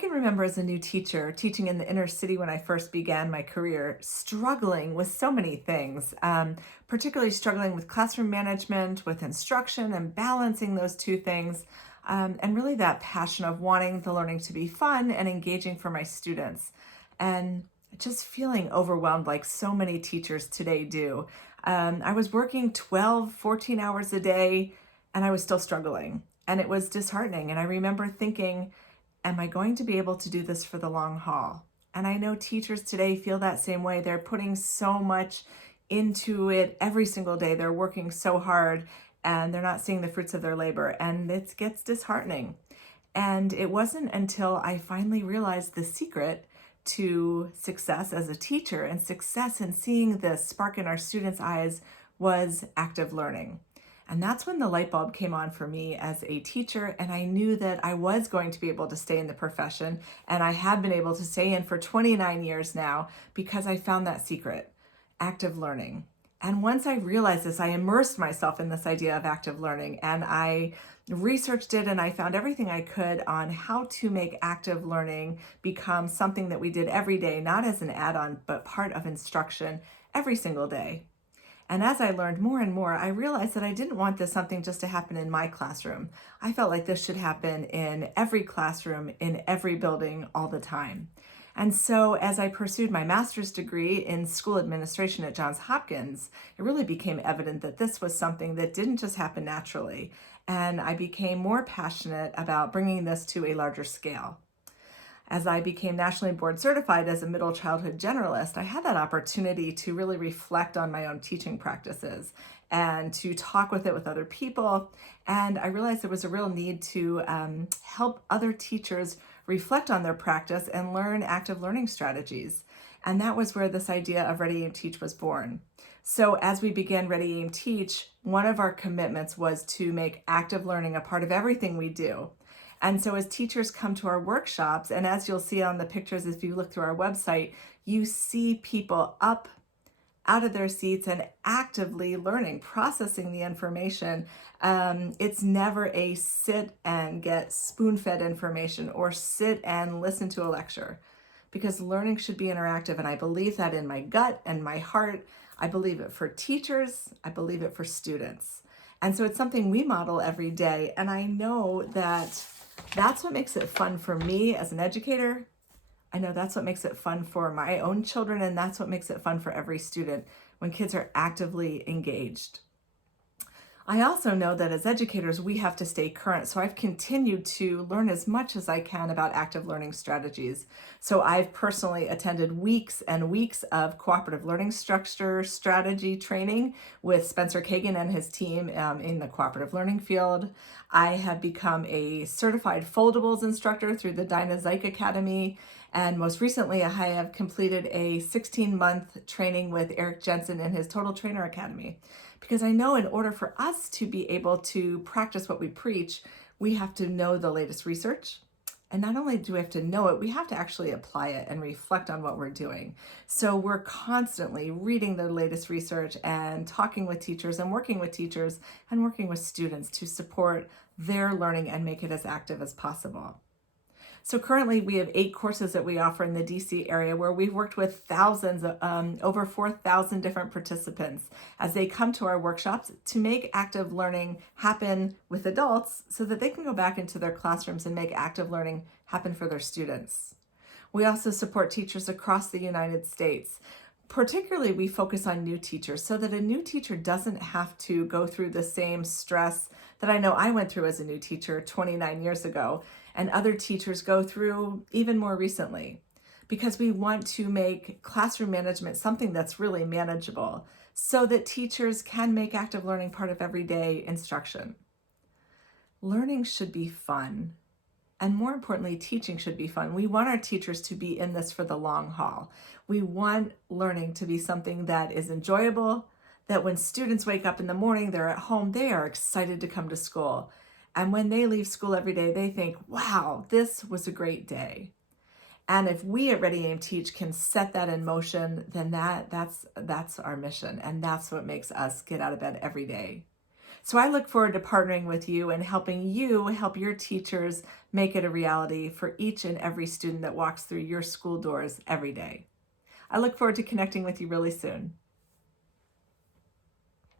can remember as a new teacher teaching in the inner city when I first began my career, struggling with so many things, particularly struggling with classroom management, with instruction, and balancing those two things. And really that passion of wanting the learning to be fun and engaging for my students. And just feeling overwhelmed like so many teachers today do. I was working 12, 14 hours a day, and I was still struggling. And it was disheartening. And I remember thinking, am I going to be able to do this for the long haul? And I know teachers today feel that same way. They're putting so much into it every single day. They're working so hard and they're not seeing the fruits of their labor, and it gets disheartening. And it wasn't until I finally realized the secret to success as a teacher and success in seeing the spark in our students' eyes was active learning. And that's when the light bulb came on for me as a teacher. And I knew that I was going to be able to stay in the profession. And I have been able to stay in for 29 years now because I found that secret, active learning. And once I realized this, I immersed myself in this idea of active learning, and I researched it and I found everything I could on how to make active learning become something that we did every day, not as an add-on, but part of instruction every single day. And as I learned more and more, I realized that I didn't want this something just to happen in my classroom. I felt like this should happen in every classroom, in every building, all the time. And so as I pursued my master's degree in school administration at Johns Hopkins, it really became evident that this was something that didn't just happen naturally. And I became more passionate about bringing this to a larger scale. As I became nationally board certified as a middle childhood generalist, I had that opportunity to really reflect on my own teaching practices and to talk with it with other people. And I realized there was a real need to help other teachers reflect on their practice and learn active learning strategies. And that was where this idea of Ready Aim Teach was born. So as we began Ready Aim Teach, one of our commitments was to make active learning a part of everything we do. And so as teachers come to our workshops, and as you'll see on the pictures, if you look through our website, you see people up out of their seats and actively learning, processing the information. It's never a sit and get spoon-fed information or sit and listen to a lecture, because learning should be interactive. And I believe that in my gut and my heart. I believe it for teachers. I believe it for students. And so it's something we model every day. And I know that that's what makes it fun for me as an educator. I know that's what makes it fun for my own children, and that's what makes it fun for every student when kids are actively engaged. I also know that as educators, we have to stay current. So I've continued to learn as much as I can about active learning strategies. So I've personally attended weeks and weeks of cooperative learning structure strategy training with Spencer Kagan and his team in the cooperative learning field. I have become a certified foldables instructor through the Dinah Zyke Academy. And most recently, I have completed a 16-month training with Eric Jensen in his Total Trainer Academy. Because I know in order for us to be able to practice what we preach, we have to know the latest research. And not only do we have to know it, we have to actually apply it and reflect on what we're doing. So we're constantly reading the latest research and talking with teachers and working with teachers and working with students to support their learning and make it as active as possible. So currently we have 8 courses that we offer in the DC area where we've worked with thousands, over 4,000 different participants as they come to our workshops to make active learning happen with adults so that they can go back into their classrooms and make active learning happen for their students. We also support teachers across the United States. Particularly, we focus on new teachers so that a new teacher doesn't have to go through the same stress that I know I went through as a new teacher 29 years ago, and other teachers go through even more recently, because we want to make classroom management something that's really manageable so that teachers can make active learning part of everyday instruction. Learning should be fun. And more importantly, teaching should be fun. We want our teachers to be in this for the long haul. We want learning to be something that is enjoyable, that when students wake up in the morning, they're at home, they are excited to come to school. And when they leave school every day, they think, wow, this was a great day. And if we at Ready Aim Teach can set that in motion, then that's our mission. And that's what makes us get out of bed every day. So I look forward to partnering with you and helping you help your teachers make it a reality for each and every student that walks through your school doors every day. I look forward to connecting with you really soon.